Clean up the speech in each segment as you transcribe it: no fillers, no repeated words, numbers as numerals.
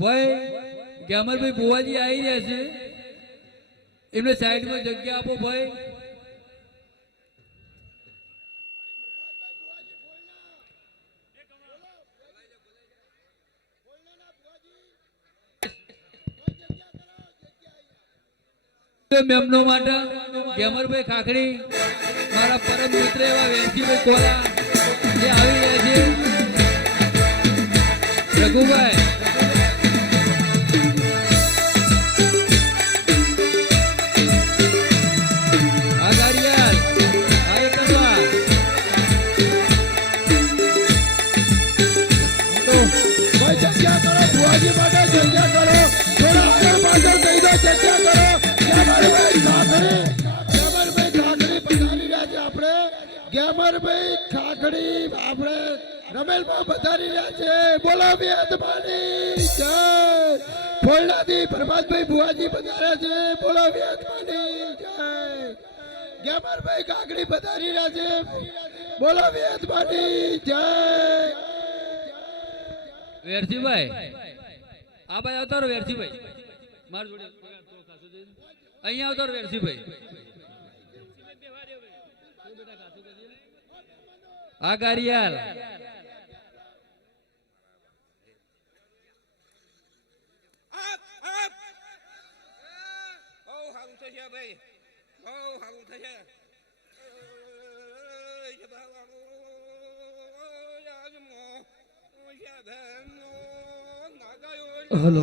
ભાઈ ગ્યામરભાઈ ભુવાજી આવી રહ્યા છે, એમને સાઈડમાં જગ્યા આપો ભાઈ. મેમનો માટે ગ્યામરભાઈ ખાખડી, મારા પરમ મિત્ર એવા વેરજીભાઈ કોલા જે આવી રહ્યા છે, રઘુભાઈ ગ્યામરભાઈ ખાખડી આપણે રમેલમાં પધારી રહ્યા છે. બોલો વ્યાતમાની જય. ફોલડાથી પ્રભાતભાઈ ભુવાજી પધાર્યા છે. બોલો વ્યાતમાની જય. ગ્યામરભાઈ ખાખડી પધારી રહ્યા છે. બોલો વ્યાતમાની જય. વેરજીભાઈ આ ભાઈ આવતા રહો. વેરજીભાઈ માર જોડે અહીંયા આવતા રહો. વેરજીભાઈ આ ગારિયાલ હલો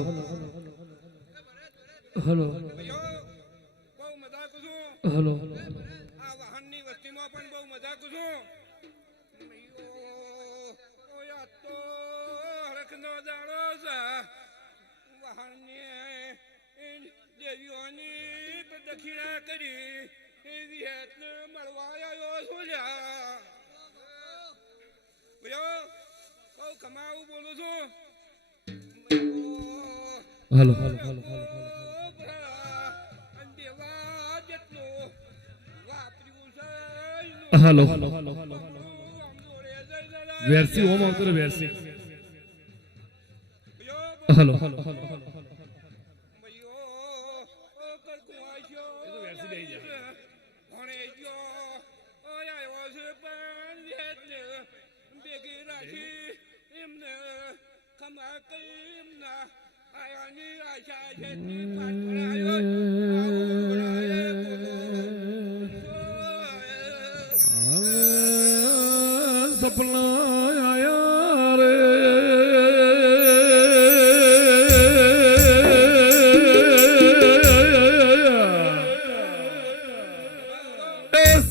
હલો હલો. આ વાહનની વસ્તીમાં પણ બહુ મજા કરું. તો હરખનો દાડો છે. વાહનની દેવીઓની દક્ષિણા કરી એવી હેત મળવા આવ્યો છું. બહુ કમાવું બોલું છું. હલો હલો હલો દેવા જેટલું વાપર્યું છે. હલો હલો વેરસી ઓમ આવતો રે વેરસી. હલો હલો હલો સપના આયા રે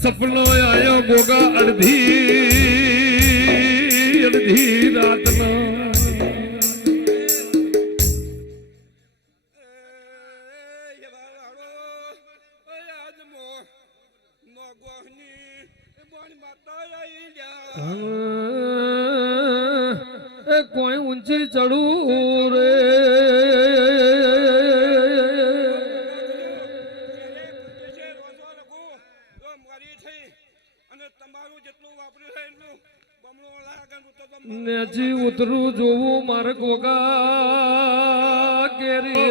સપનો આયો ગોગા અડધી રાતનો. કોઈ ઊંચી ચડું રે નેચી ઉતરું જોવું મારે ગોગા કેરી.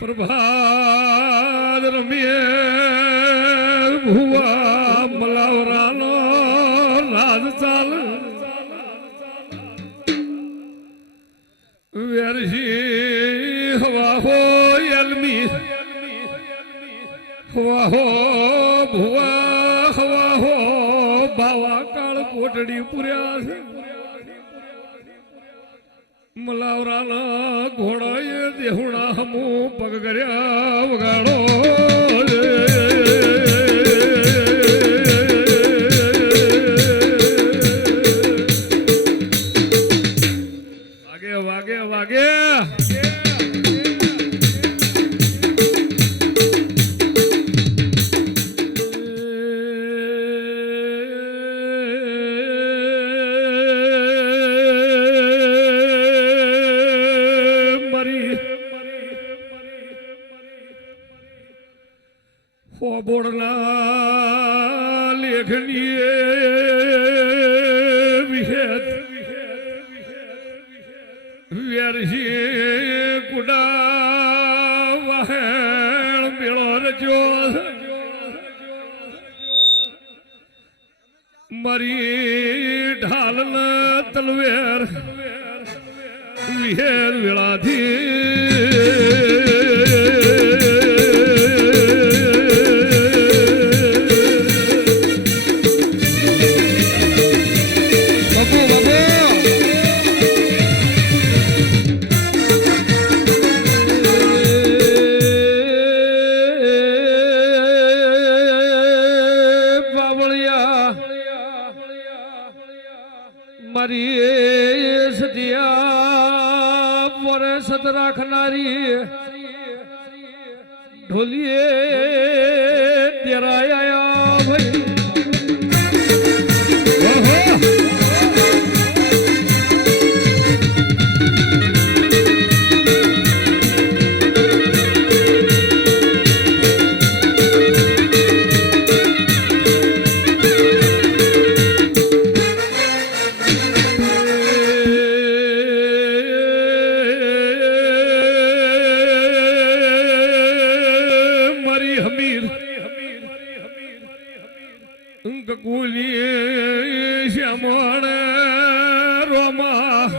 પ્રભાત રમીએ ભુવા મલાવરાનો રાજ ચાલ. વેરસી હવા હો એલમી હવા હો ભુવા હવા હો બાવા કાળ કોટડી પૂર્યા છે. મલાવરાના ઘોડાએ દેહુણા હમું પગ કર્યા વગાડો વાગે વાગે વાગે બોર્ડના લેખની વિહેત વેરસી કુડા વહેણ મેળો રજો મારી ઢાલના તલવેર વિહેર વેળાથી મારી સદિયા મોરે સત રાખનારી ઢોલીએ તેરાયા ભાઈ કુલી શ્યામણ રોમા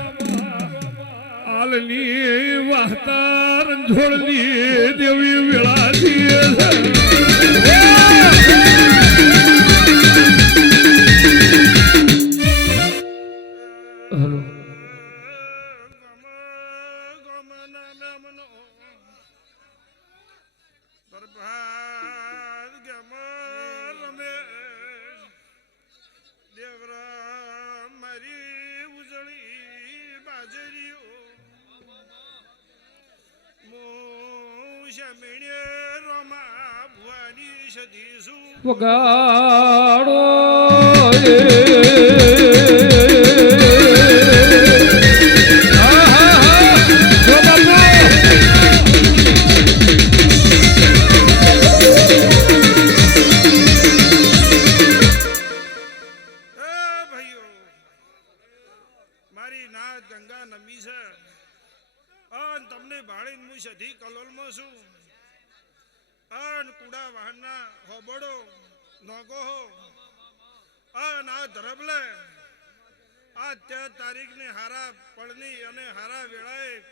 આલની વાહતા રંજોળની દેવી વેળાથી હલો વગાડો મારી નાથ ગંગા નમી છે અને તમને ભાળીને હું સધી કલોલમાં છું અન કુડા વાહનના હોબડો નોગો હો અન આ ધરબલે આ 13 તારીખને હારા પડની અને હારા વેળાએ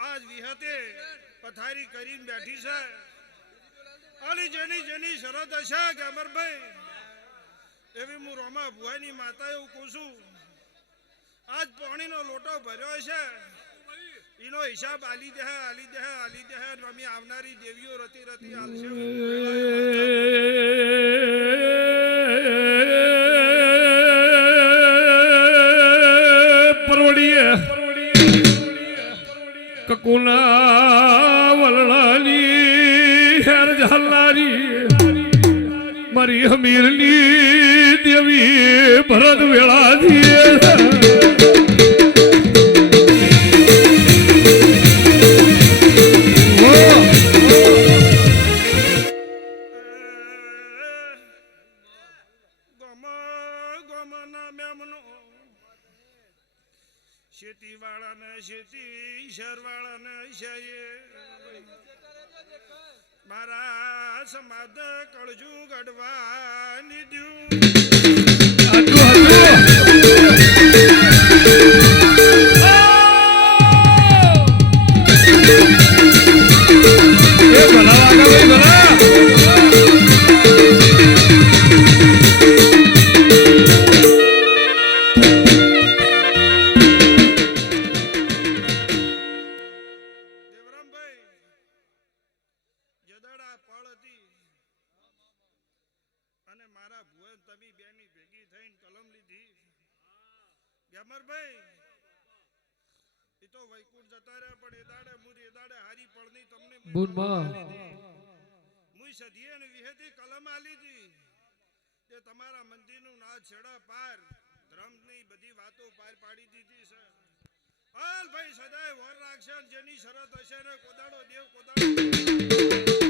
આજ વિહતે પથારી કરીને બેઠી છે અને જેની જેની શરત હશે કે અમરભાઈ એવી હું રોમા ભુવાની માતા એવું કહું છું આજ પાણીનો લોટો ભર્યો છે એનો હિસાબ આલી દે અમે આવનારી દેવીઓ રતી રતી આલશે પરવડીએ કકુના વલણાની હેર ઝાલનારી મારી હમીરની દેવી ભરત વેળાથી शेती वाळाने शेती शहरवाळाने शाये मारा समाध कळजू गडवा निद्यू મારા ભુવન તમે બેની ભેગી થઈને કલમ લીધી ગેમરભાઈ એ તો વૈકુંઠ જતા રહ્યા પણ એ દાડે મુરી એ દાડે હારી પડની તમને બુનમાં મુઈ સધીએ ને વિહેતી કલમ આલી હતી તે તમારા મંદિરનું ના છેડા પાર ધર્મની બધી વાતો પાર પાડી દીધી છે હાલ ભાઈ સદાય વર રાખશે અને જેની શરત હશે ને કોદાડો દેવ કોદાડો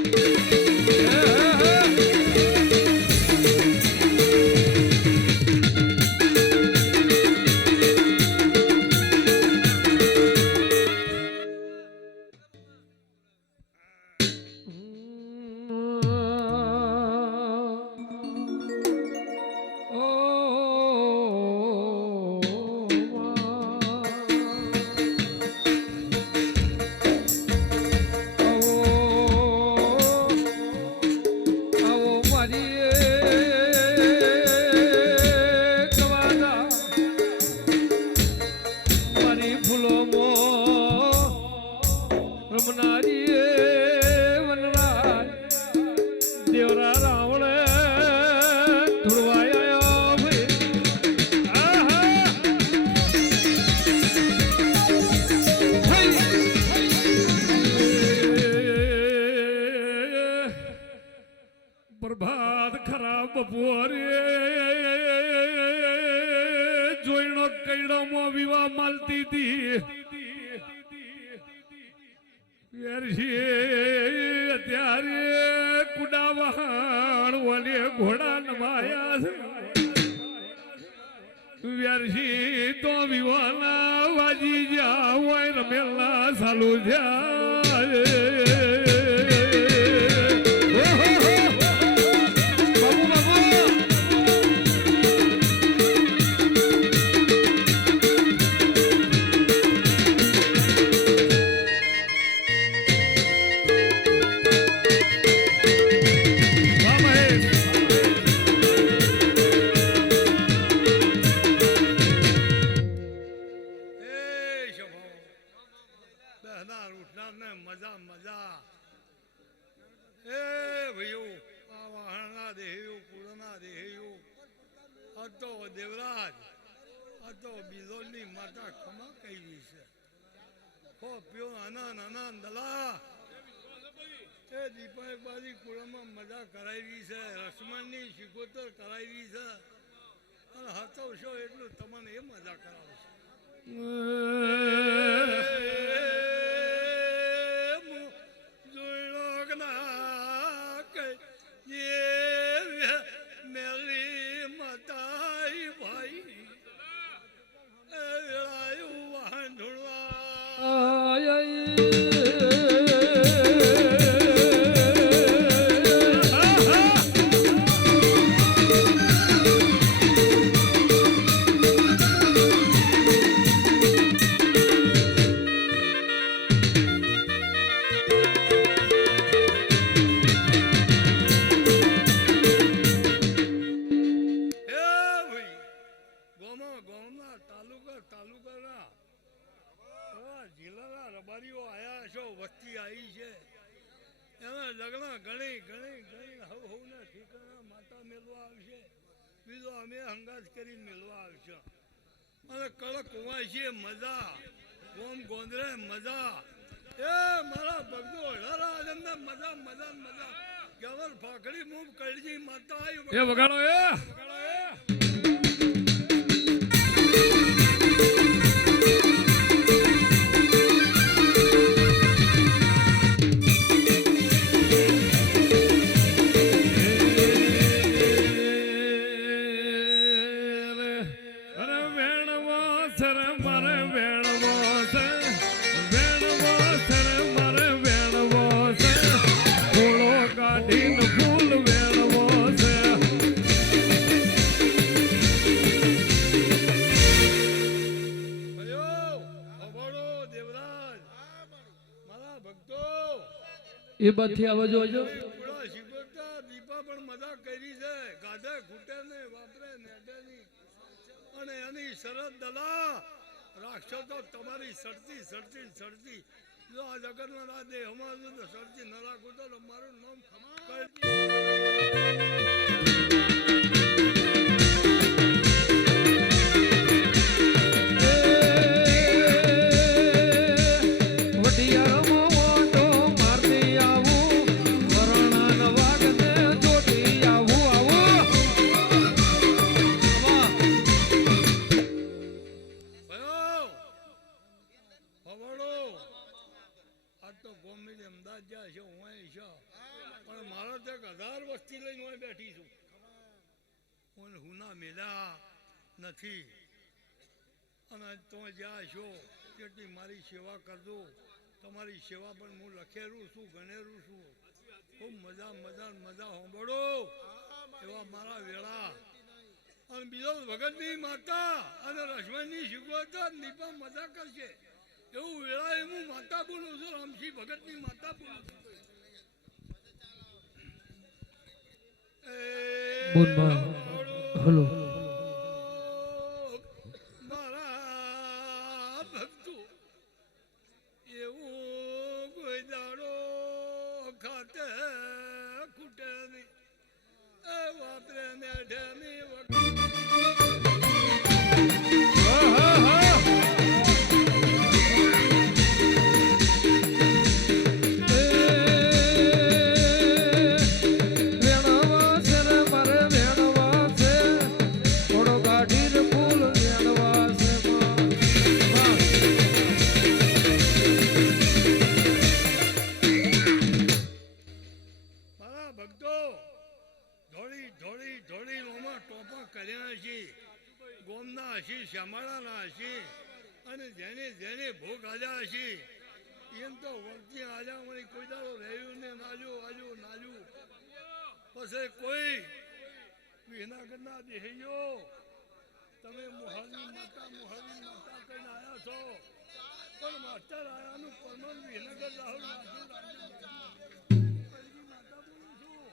દેવરા રાવણ ધુળવાયા પ્રભાત ખરાબ બપોરે જોઈનો કઈડોમાં વિવાહ માલતી હતી અત્યારે કુડા વહાણ વલે ઘોડા નમાયા છે વ્યારસી તો વિવાના વાજી જ્યાં હોય રમેલા સાલું જ્યાં મજા મજા એ ભાઈઓ આ વાહણના દેહ્યો કુળના દેહ્યો આ તો દેવરાજ આ તો બિલોલની માતા ખમા કહી છે હો પ્યો આનંદ આનંદ દલા એ દીપાબાજી કુળમાં મજા કરાવી છે રસમણની શિકોતર કરાવી છે અને હતવશો એટલું તમને એ મજા કરાવશે મેરી માતાઈ ભાઈ વાહન જિલ્લાના રબારીઓ આયા છો વસ્તી આવી છે એના લગ્ન ઘણી ઘણી ઘણી હવ હવને ઠીકાના માતા મેળવા આવશે બીજો અમે હંગાત કરીને મેળવા આવશે અને કડક કુવાશીએ મજા ગોમ ગોંદરે મજા એ મારા ભક્તો હળારા આજમને મજા મજા મજા ગવર ફાકડી મુખ કળજી માતા આવી એ વગાડો એ એ બાદથી આવો જોજો દીપા પણ મજા કરી છે ગાધા ઘૂંટે ને વાપરે નેડેની અને એની શરત દલા રાખશો તો તમારી સડતી સડતી સડતી જો આ જગતના રાધે અમારું તો સડતી ન રાખો તો મારું નામ ખમા હોવાડો આજ તો ગોમી અમદાવાદ જાય છે હું અહીં છે પણ મારા તો 1000 વસ્તી લઈને હું બેઠી છું હું હુના મેળા નથી અને તો જ્યાં છો કેટલી મારી સેવા કરજો તમારી સેવા પણ હું લખેલું છું ગણેલું છું ખૂબ મજા સાંભળો એવા મારા વેળા અને બીજો ભગતની માતા અને રશ્મનની શીખવતા નીપા મજા કરશે એવું વેળા એ હું માતા બોલું છું રામસિંહ ભગતની માતા બોલું છું હલો મારા ભક્તો એવું કોઈ દાડો ખાતે ખૂટે નહીં એ વાપરે ને ઢેની ગોમના હશી શ્યામાળાના હશી અને જેને ભોગ આલ્યા હશી એમ તો વર્તી આલ્યા મને કોઈ દાડો રહ્યું ને નાજુ પછી કોઈ વિનાગરના દેહીયો તમે મોહાની માતા કહીને આવ્યા છો પણ માસ્ટર આયાનું પરમાન વિનગર રાહુલ માતા બોલું છું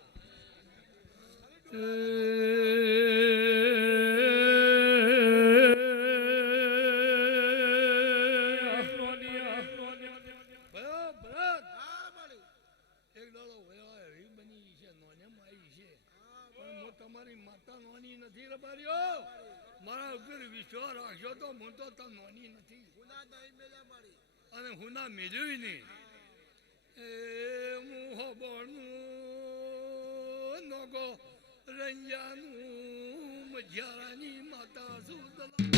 મારા ઉપર વિશ્વાસ રાખશો તો હું તો તમ નોની નથી અને હું ના મેળવી નહીં એ હું હોબણું નોગો રંજાનું મજારાની માતા સુદલા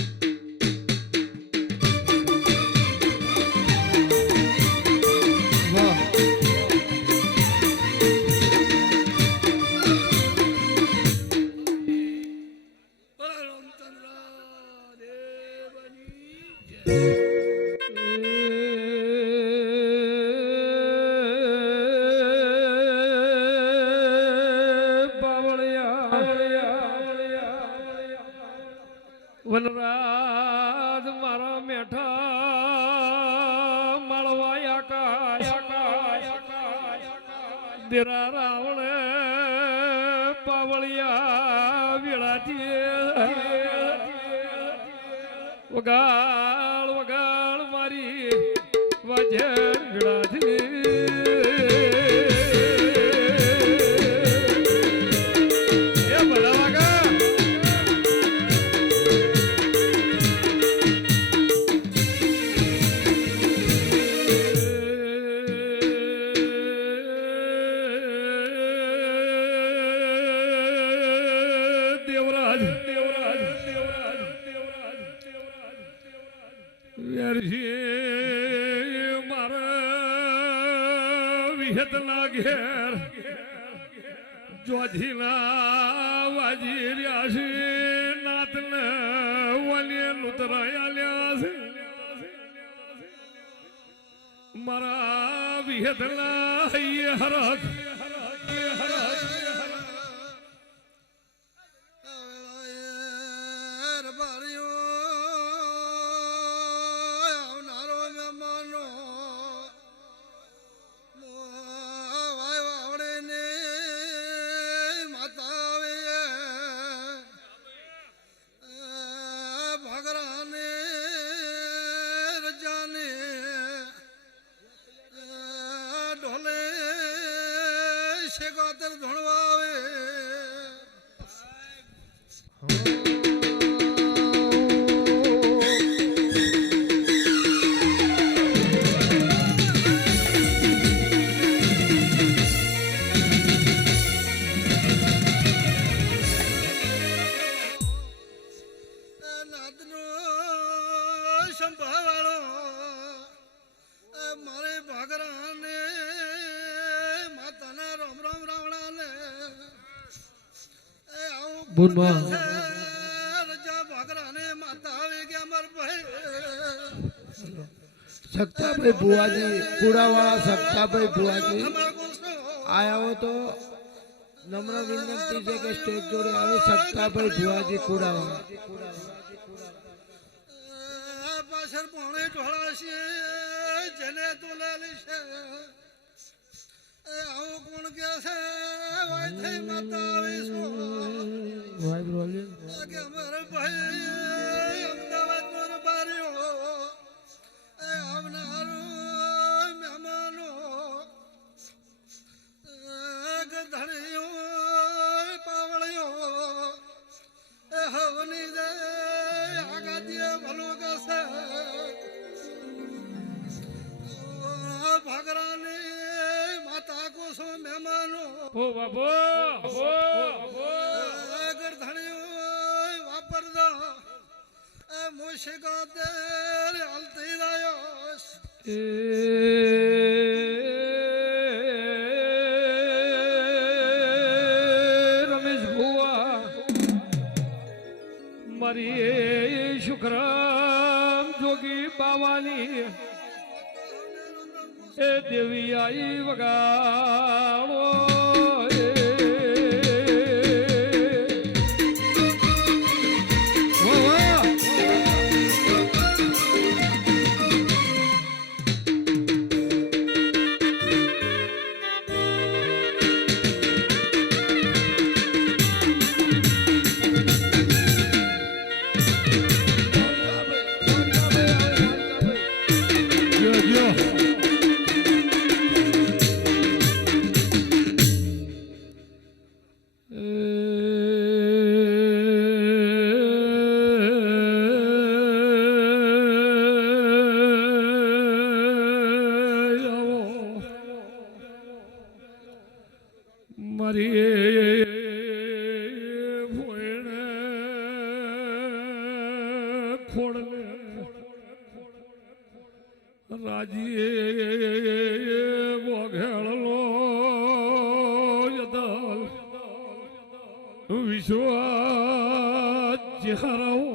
વનરાજ મારા મેઠા મળવાયા દેરા રાવણ પાવળિયા વેળાથી વગાડ મારી વાજર વેળાથી મારા વિહતના ઘેર જોધીના વાજી રહ્યા છે નાતને વાલીએ લુતરાયા લ્યા છે મારા વિહતના હરખ બુનમાં રજા ભાગરાને માતા આવે કે અમાર ભાઈ સત્તાભાઈ ભુવાજી કુડાવાળા સત્તાભાઈ ભુવાજી અમારા કોસો આયા હો તો નમ્ર વિનંતી છે કે સ્ટેજ જોડે આવે સત્તાભાઈ ભુવાજી કુડાવાળા પાછળ પોણે ઢોળા છે જેને તોલાલી છે આવો કોણ કે છે વાય થઈ માતા આવે છો ભાઈ બોલી કે અમારા ભાઈ અમદાવાદ નો રબારીઓ આવનારો મહેમાનો ગધડીઓ પાવળીઓ હવની દે આગાદીએ ભલો કસે ભાગરાની માતા કોસો મહેમાનો ઓ બાબો ગરધણીઓ વાપરદો મુશકા તેર હલતી રહ્યો રમેશ ભુવા મારી શુક્રમ જોગી બાવાની એ દેવી આઈ વગાડો મારી ભોયણે ખોડલે રાજીએ ગોઘેળલો યદલ વિશ્વાજ્યહરાઓ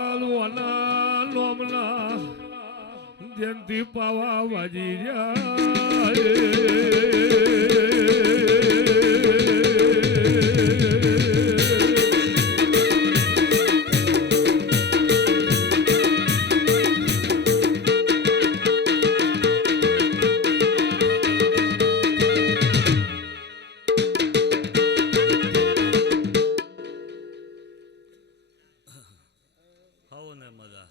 પ્રભાલવાના નોમના જયંતિ પાવા વાજી ખાઓ ને મજા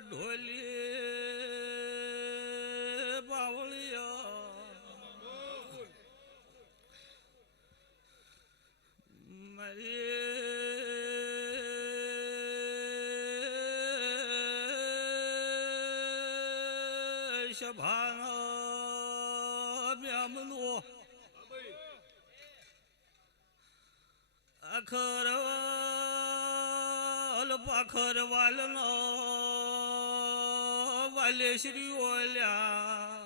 ઢોલી બાવળિયા મારી સભાના બ્યામનો અખર પાખર વાલનો વાલે શ્રી ઓલ્યા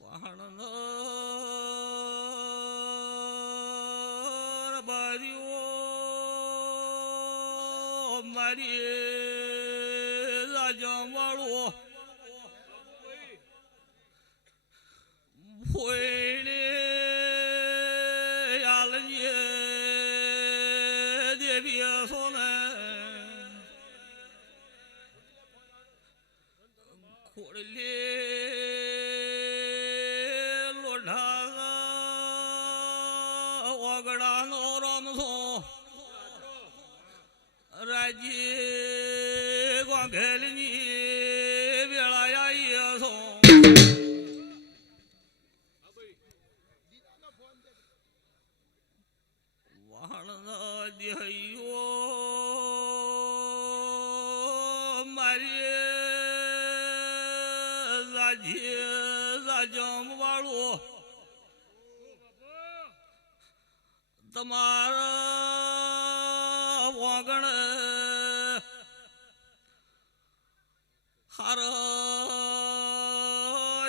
વાહણનો બારીઓ મારી લાજવાળો ફોયડે આલજે દેવી સોને ખોડલે લોઢા ઓગડાનો રમસો રાજ્ય ગોંઘેલની વેળાયા છો વાહણના દેહૈયો મારી રાજ્ય રાજમ વાળો તમારા વગણ હાર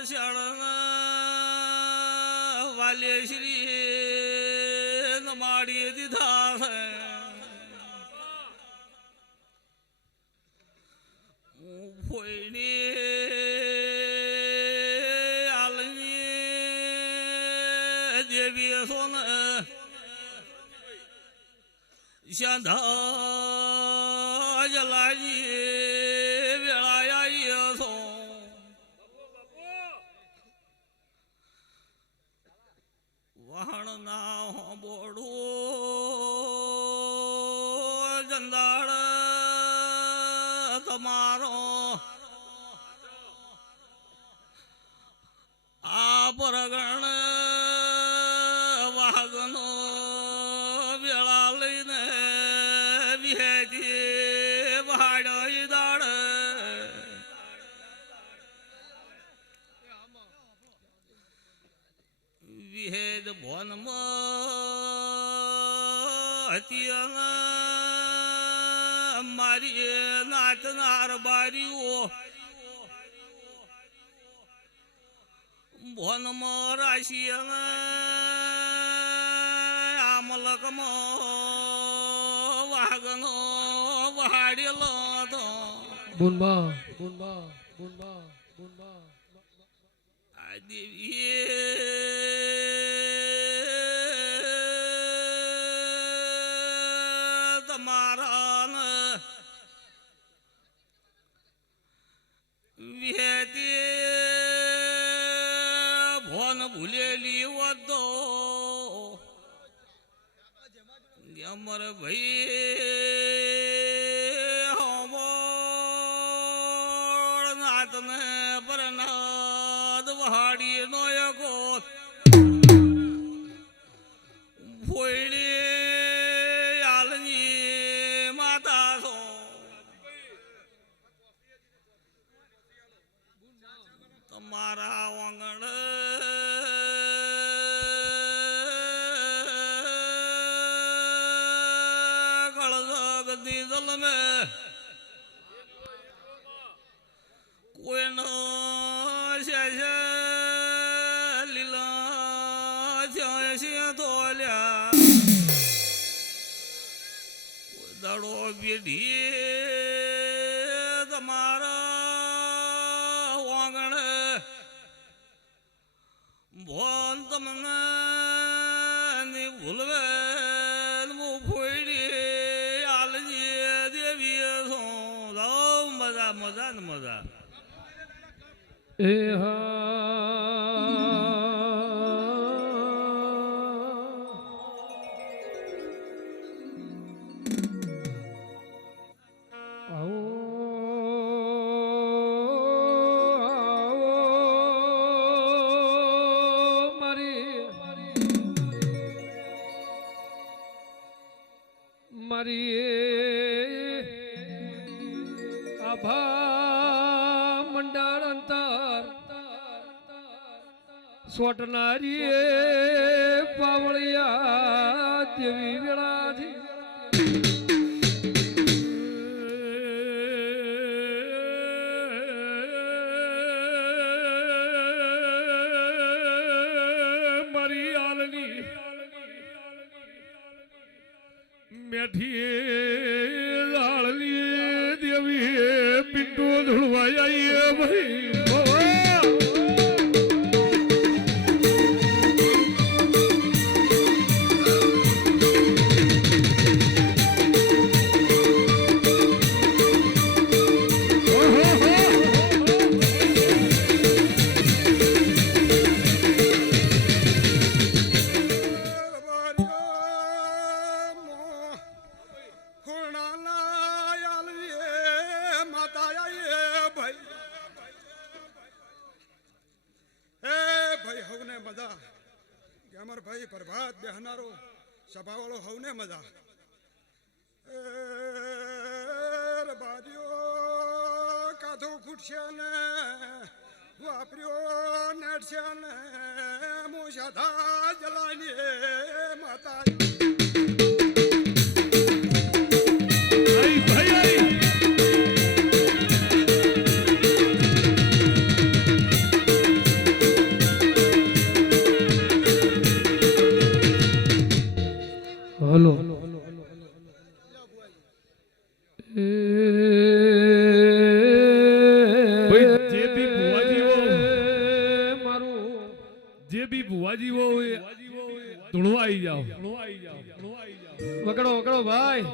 શાળના વાલે શ્રી માડી દીધા છે ફોઈની આલની દેવી સોન શાંધા જલાજી વેળાયા છો વાહણના હોંબોડું જંદાળ તમારો આ પરગણ વાઘનો વેળા લઈને વિહેતી ભાડઈ દાડ વિહેદ ભોનમાં હતી મારી નાચનાર બારીઓ ભોનમાં રાશિ આમલકમાં વાઘનો વહાડેલો હતો બુનબા બુનબા બુનબા બુનબા આ દેવીએ તમારા વિહેતી ભોન ભૂલેલી વદો અમર ભાઈ હોમોળ નાતને પરનાદ વહાડી નો યકો ફોઈડી આલની માતા છો તમારા વાંગણ દીદલ में कोई न લીલા થયા તોલ્યા દડો બેઢી તમારા વાંગણ ભોન તમને ભૂલવે મજા ને મજા એ હા આવો મારી આભા મંડાળ અંતર સોટનારી પાવળિયા દેવી વેળાથી મારી આલની મેઠી લાળલી દેવી પિંડો ધુળવાયા ભાઈ ભાઈ પ્રભાત બેહનારો સભાવાળો હવને મજા બારીઓ કાધો ખૂટશે ને વાપર્યો નેટશે ને મોસાધા જલાની માતા ભાઈ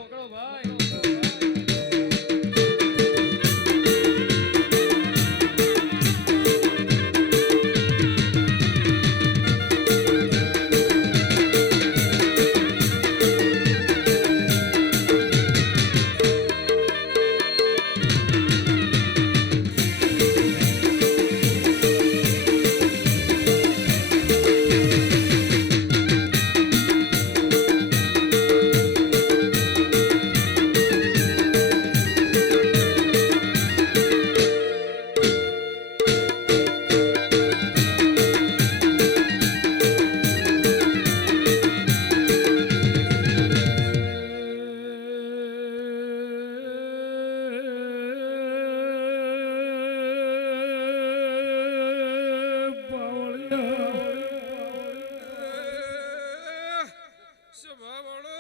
સભાવાળો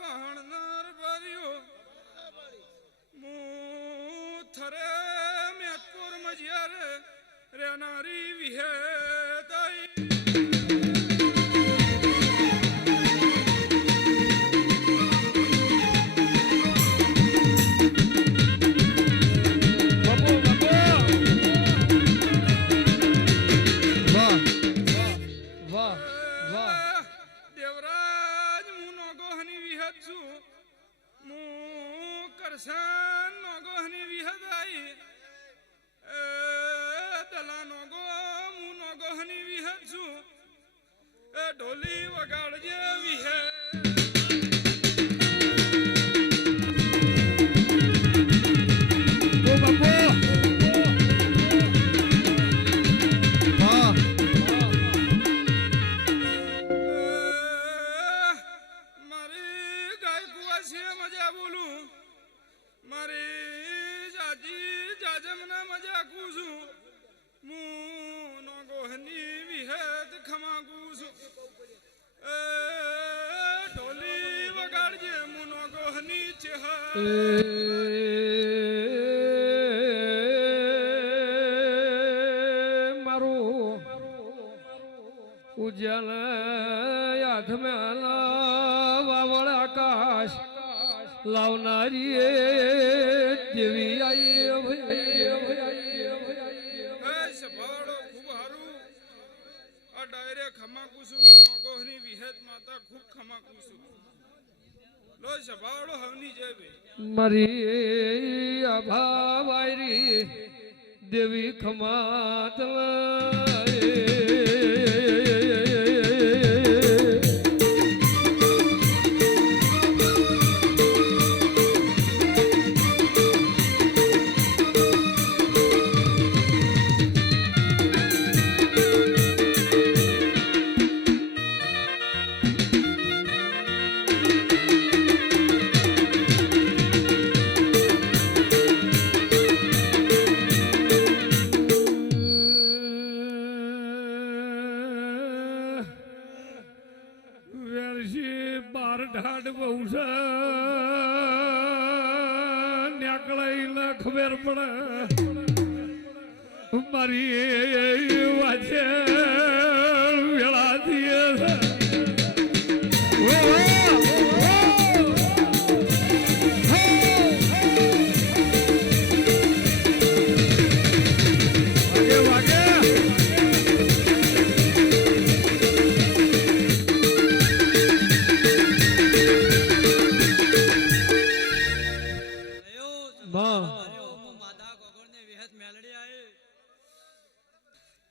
વાહણનાર બારીઓ મું થરે મેતપુર મજિયારે રેનારી વિહેતાઈ બાપુ બાપુ વાહ વાહ વાહ દેવરાજ હું નોગોહની વિહત છું હું કરશન નોગોહની વિહત આઈ દલા નોગો હું નોગોહની વિહત છું ઢોલી વગાડજે વિહે ઓ બાપુ વાહ મારી ગાય કુવાસી મજા બોલું મારી જાજી જાજમના મજા કુસું હું નોગોહની વિહેત ખમાગુ છું ઢોલી વગાડજે હું નોગોહની ચેહા મારું ઉજ્જલ યાદ વાવળ આકાશ લાવનારી એ દેવી સભાડો ખૂબ હારું આ ડાયરે ખમાકુ છું હું નોગોહની વિહેત માતા ખૂબ ખમાકુ છું લો સભાડો હવની જય બે મારી આભા વાયરી દેવી ખમાત વેરસી બાર ઢાડ બહુ છે ન્યાકળાઈને ખબર પડે મારી વાજે વેળાથી વાગે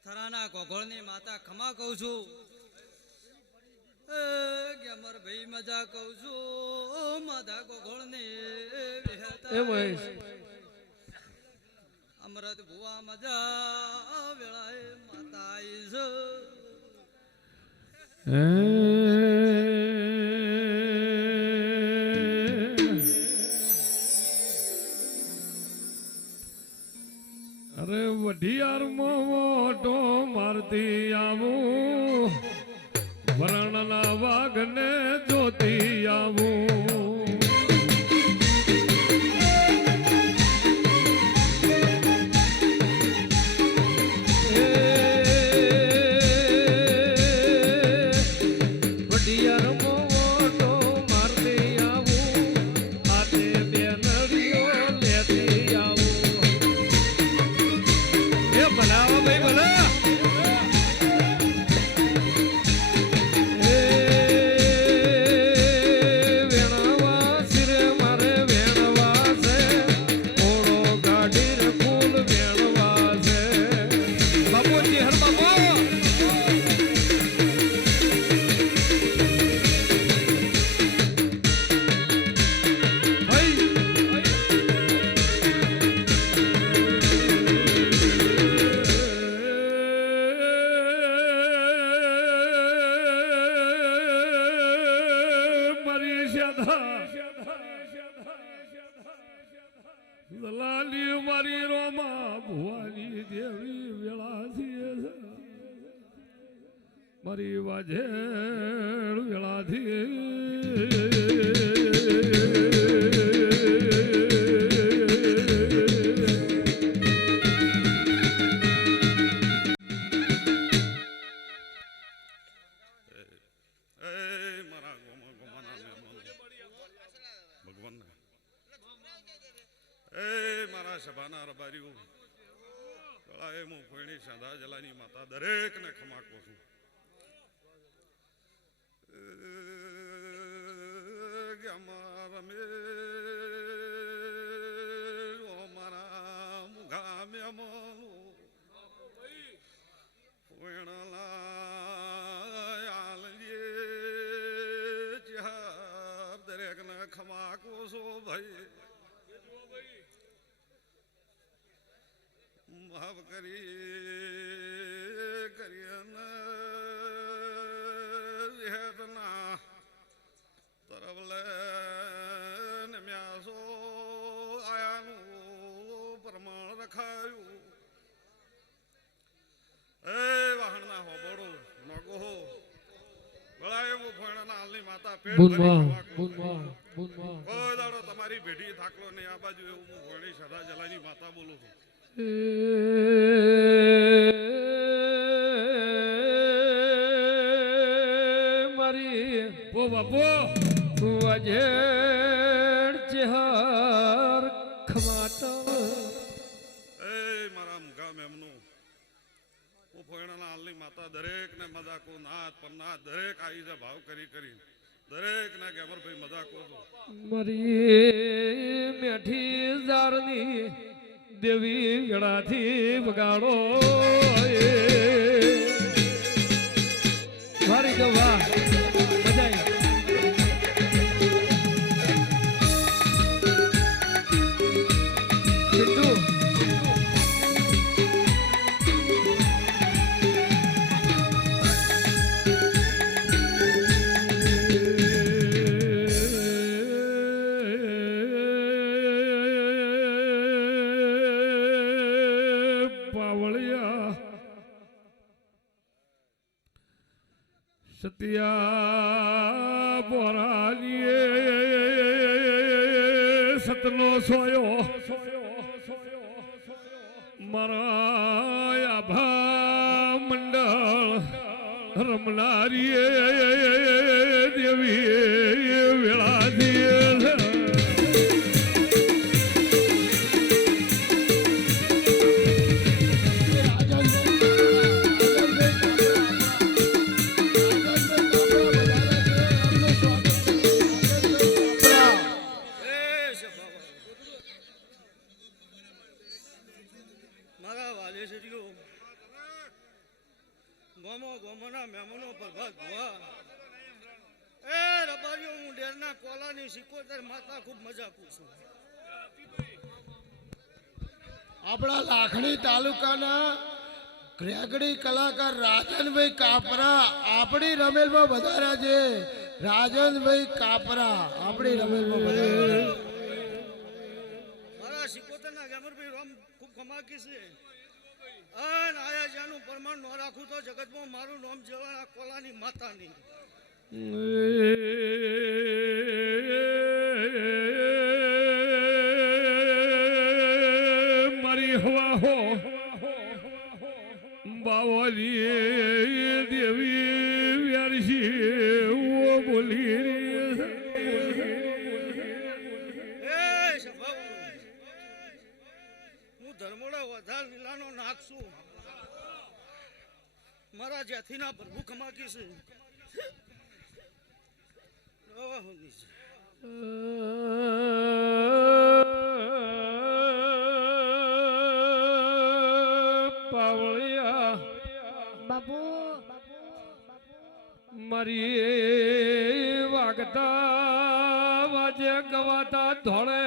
થરાના ગોગોળની માતા ખમા કહું છું ગેમર ભાઈ મજા કહું છું માતા ગોગોળની એ મહેશ અમરત ભુવા મજા વેળાએ માતા આઈ છે અરે વઢિયાર મોટો મારતી આવું વરણના વાઘને જોતી આવું વઢિયાર મોટો મારતી દલાલી મારી રોમા ભુવાની દેવી વેળાથી છે મારી વાજેળ મારા ગોમાના ભગવાન એ મારા સભાના રબારીઓ કળાએ હું ફોણી સાંધા જલાની માતા દરેકને ખમાકું છું. મારા મુઘા મેમો દરેકને ખમાકું છું ભાઈ. ભાવ કરીને વિહેતના તરફ લે મ્યાસો આયાનું પ્રમાણ રખાયું. એ વાહણના હોબોડો નગો ગળાએ હું ફોણના હાલની માતા પેટ કોઈ દાડો તમારી ભેટી થાકલો નહીં આ બાજુ એવું હું ફોણી સદા જલાની માતા બોલું છું. મારી ઓ બાપુ તું અજેડ ચહેર ખમાતો એ મારા મુઘા મેમનું હું ફોયણાના હાલની માતા દરેકને મજાકો નાથ પરનાથ દરેક આવી છે ભાવ કરી દરેકને ગેમરભાઈ મજાકો છો. મારી મેઠી જારની દેવી ગળાથી વગાડો મારી તો વાહ મજા સતિયા બોરાલીએ સતનો સોયો મારા આભા મંડળ રમનારીએ દેવી વેળાથી મારા વાલેશ્વરીઓ ગોમોના મહેમાનો પ્રભાત ભુવા એ રબારીઓ હું ડેરના કોલાની 77 માતા ખૂબ મજા પૂછું. આપણા લાખણી તાલુકાના ગ્રેગડી કલાકાર રાજનભાઈ કાપરા આપણી રમેલમાં વધાર્યા છે. રાજનભાઈ કાપરા આપણી રમેલમાં વધાર્યા. મારા 77 ના ગેમરભાઈ રામ ખૂબ ખમાકી છે. અન આયા જાનું પ્રમાણ ન રાખું તો જગતમાં મારું નામ જવાના કોલાની માતાની. મારી હવા હો બાવલી દેવી વ્યારસી ઓ બોલી હું ધર્મોડા વધાર લીલાનો નાખશું. મારા જાતિના પ્રભુ ખમાકી છે. પાવળિયા બાપુ મારી વાગતા વાજે ગવાતા ધોળે